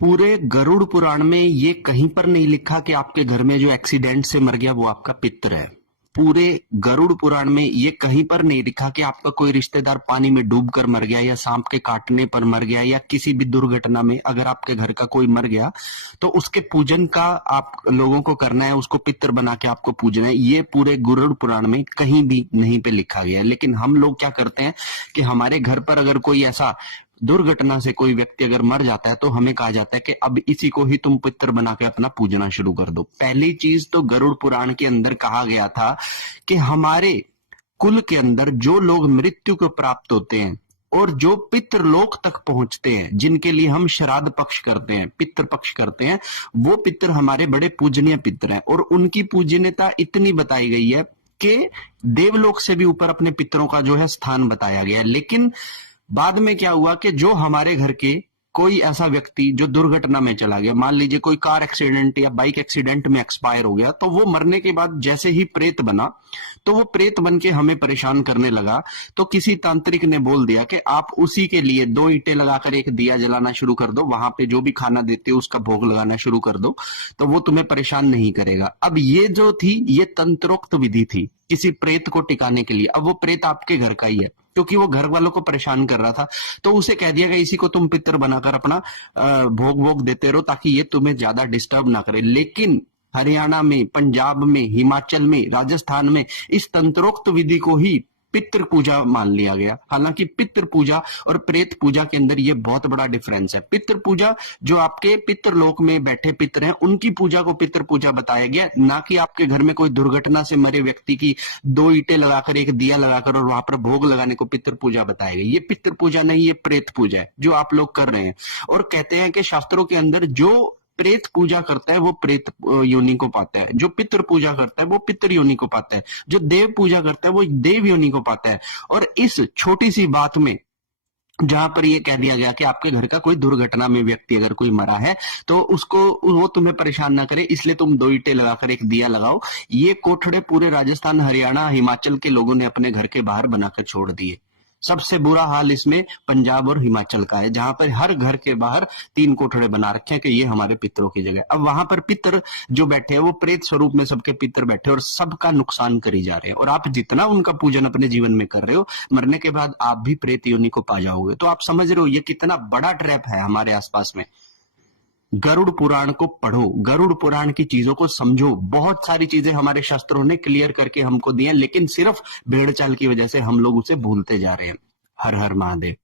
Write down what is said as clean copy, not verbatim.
पूरे गरुड़ पुराण में ये कहीं पर नहीं लिखा कि आपके घर में जो एक्सीडेंट से मर गया वो आपका पितर है। पूरे गरुड़ पुराण में ये कहीं पर नहीं लिखा कि आपका कोई रिश्तेदार पानी में डूबकर मर गया या सांप के काटने पर मर गया या किसी भी दुर्घटना में अगर आपके घर का कोई मर गया तो उसके पूजन का आप लोगों को करना है, उसको पितर बना के आपको पूजना है। ये पूरे गरुड़ पुराण में कहीं भी नहीं पे लिखा गया है। लेकिन हम लोग क्या करते हैं कि हमारे घर पर अगर कोई ऐसा दुर्घटना से कोई व्यक्ति अगर मर जाता है तो हमें कहा जाता है कि अब इसी को ही तुम पितर बना के अपना पूजना शुरू कर दो। पहली चीज तो गरुड़ पुराण के अंदर कहा गया था कि हमारे कुल के अंदर जो लोग मृत्यु को प्राप्त होते हैं और जो पितृलोक तक पहुंचते हैं, जिनके लिए हम श्राद्ध पक्ष करते हैं, पितृ पक्ष करते हैं, वो पितर हमारे बड़े पूजनीय पितर हैं और उनकी पूजनीयता इतनी बताई गई है कि देवलोक से भी ऊपर अपने पितरों का जो है स्थान बताया गया है। लेकिन बाद में क्या हुआ कि जो हमारे घर के कोई ऐसा व्यक्ति जो दुर्घटना में चला गया, मान लीजिए कोई कार एक्सीडेंट या बाइक एक्सीडेंट में एक्सपायर हो गया, तो वो मरने के बाद जैसे ही प्रेत बना तो वो प्रेत बन के हमें परेशान करने लगा। तो किसी तांत्रिक ने बोल दिया कि आप उसी के लिए 2 ईंटें लगाकर एक दिया जलाना शुरू कर दो, वहां पे जो भी खाना देते हो उसका भोग लगाना शुरू कर दो, तो वो तुम्हें परेशान नहीं करेगा। अब ये जो थी ये तंत्रोक्त विधि थी किसी प्रेत को टिकाने के लिए। अब वो प्रेत आपके घर का ही है क्योंकि वो घर वालों को परेशान कर रहा था, तो उसे कह दिया गया इसी को तुम पितर बनाकर अपना भोग वोग देते रहो ताकि ये तुम्हें ज्यादा डिस्टर्ब ना करे। लेकिन हरियाणा में, पंजाब में, हिमाचल में, राजस्थान में इस तंत्रोक्त विधि को ही पितृ पूजा मान लिया गया। हालांकि पितृ पूजा और प्रेत पूजा के अंदर ये बहुत बड़ा डिफरेंस है। पितृ पूजा जो आपके पितृलोक में बैठे पितर हैं उनकी पूजा को पितृ पूजा बताया गया, ना कि आपके घर में कोई दुर्घटना से मरे व्यक्ति की 2 ईंटें लगाकर एक दिया लगाकर और वहां पर भोग लगाने को पितृ पूजा बताया गया। ये पितृ पूजा नहीं, ये प्रेत पूजा है जो आप लोग कर रहे हैं। और कहते हैं कि शास्त्रों के अंदर जो प्रेत पूजा करता है वो प्रेत योनि को पाता है, जो पितृ पूजा करता है वो पितृ योनि को पाता है, जो देव पूजा करता है वो देव योनि को पाता है। और इस छोटी सी बात में जहां पर ये कह दिया गया कि आपके घर का कोई दुर्घटना में व्यक्ति अगर कोई मरा है तो उसको वो तुम्हें परेशान ना करे, इसलिए तुम 2 ईंटें लगाकर एक दिया लगाओ, ये कोठड़े पूरे राजस्थान, हरियाणा, हिमाचल के लोगों ने अपने घर के बाहर बनाकर छोड़ दिए। सबसे बुरा हाल इसमें पंजाब और हिमाचल का है, जहां पर हर घर के बाहर 3 कोठड़े बना रखे हैं कि ये हमारे पितरों की जगह। अब वहां पर पितर जो बैठे हैं वो प्रेत स्वरूप में सबके पितर बैठे और सबका नुकसान करी जा रहे हैं। और आप जितना उनका पूजन अपने जीवन में कर रहे हो, मरने के बाद आप भी प्रेत योनि को पा जाओगे। तो आप समझ रहे हो ये कितना बड़ा ट्रैप है हमारे आसपास में। गरुड़ पुराण को पढ़ो, गरुड़ पुराण की चीजों को समझो। बहुत सारी चीजें हमारे शास्त्रों ने क्लियर करके हमको दी हैं, लेकिन सिर्फ भेड़ चाल की वजह से हम लोग उसे भूलते जा रहे हैं। हर हर महादेव।